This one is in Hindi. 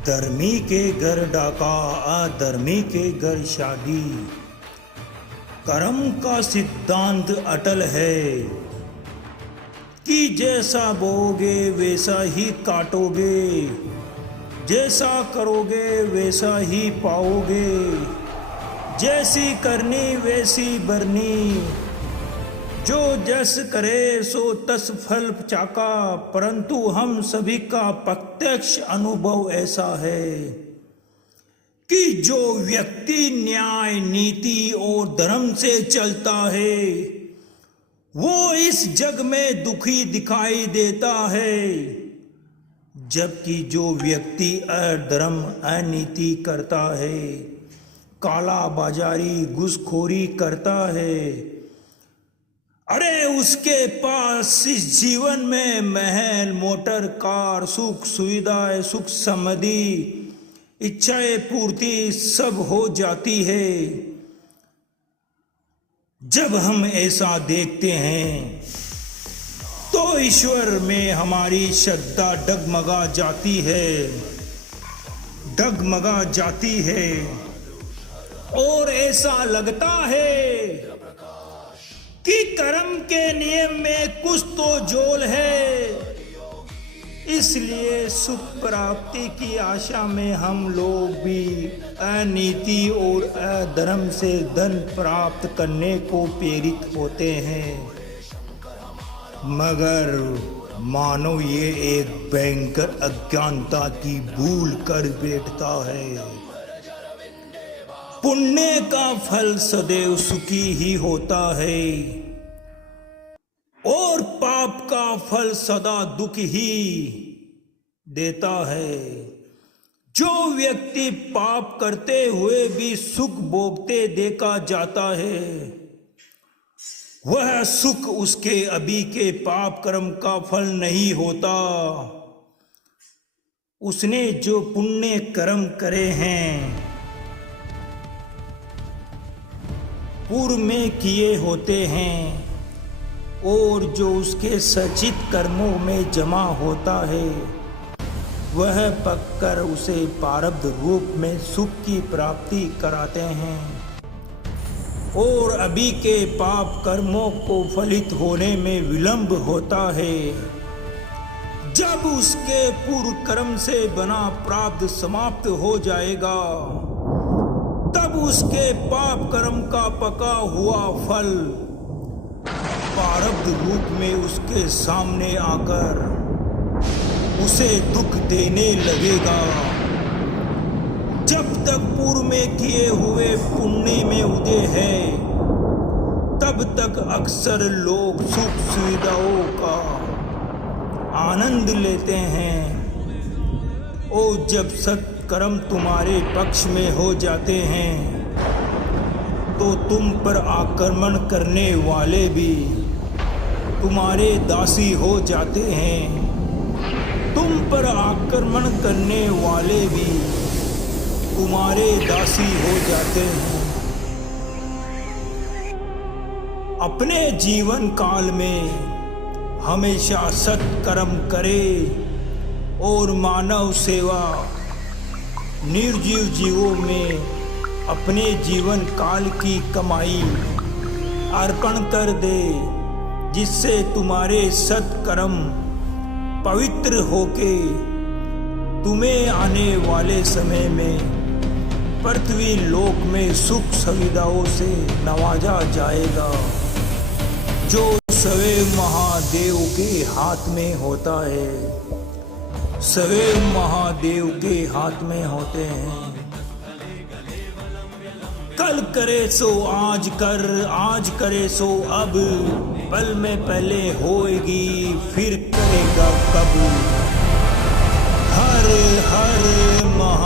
धर्मी के घर डाका, अधर्मी के घर शादी। कर्म का सिद्धांत अटल है कि जैसा बोओगे वैसा ही काटोगे, जैसा करोगे वैसा ही पाओगे, जैसी करनी वैसी भरनी, जो जस करे सो तस फल चाका। परंतु हम सभी का प्रत्यक्ष अनुभव ऐसा है कि जो व्यक्ति न्याय, नीति और धर्म से चलता है वो इस जग में दुखी दिखाई देता है, जबकि जो व्यक्ति अधर्म, अनीति करता है, काला बाजारी, घूसखोरी करता है, अरे उसके पास इस जीवन में महल, मोटर, कार, सुख सुविधाएं, सुख समृद्धि, इच्छाएं पूर्ति सब हो जाती है। जब हम ऐसा देखते हैं तो ईश्वर में हमारी श्रद्धा डगमगा जाती है, डगमगा जाती है और ऐसा लगता है कि कर्म के नियम में कुछ तो जोल है। इसलिए सुख प्राप्ति की आशा में हम लोग भी अनीति और अधर्म से धन प्राप्त करने को प्रेरित होते हैं। मगर मानो ये एक भयंकर अज्ञानता की भूल कर बैठता है। पुण्य का फल सदैव सुखी ही होता है और पाप का फल सदा दुख ही देता है। जो व्यक्ति पाप करते हुए भी सुख भोगते देखा जाता है, वह सुख उसके अभी के पाप कर्म का फल नहीं होता। उसने जो पुण्य कर्म करे हैं, पूर्व में किए होते हैं, और जो उसके सचित कर्मों में जमा होता है, वह पककर उसे प्रारब्ध रूप में सुख की प्राप्ति कराते हैं और अभी के पाप कर्मों को फलित होने में विलंब होता है। जब उसके पूर्व कर्म से बना प्रारब्ध समाप्त हो जाएगा, तब उसके पाप कर्म का पका हुआ फल प्रारब्ध रूप में उसके सामने आकर उसे दुख देने लगेगा। जब तक पूर्व में किए हुए पुण्य में उदय है, तब तक अक्सर लोग सुख सुविधाओं का आनंद लेते हैं, और जब सत्कर्म तुम्हारे पक्ष में हो जाते हैं तो तुम पर आक्रमण करने वाले भी तुम्हारे दासी हो जाते हैं। तुम पर आक्रमण करने वाले भी तुम्हारे दासी हो जाते हैं। अपने जीवन काल में हमेशा सत्कर्म करे और मानव सेवा, निर्जीव जीवों में अपने जीवन काल की कमाई अर्पण कर दे, जिससे तुम्हारे सत्कर्म पवित्र होके तुम्हें आने वाले समय में पृथ्वी लोक में सुख सुविधाओं से नवाजा जाएगा, जो सवैव महादेव के हाथ में होता है। सवैव महादेव के हाथ में होते हैं। कल करे सो आज कर, आज करे सो अब, पल में पहले होएगी फिर करेगा कब। हर हर महा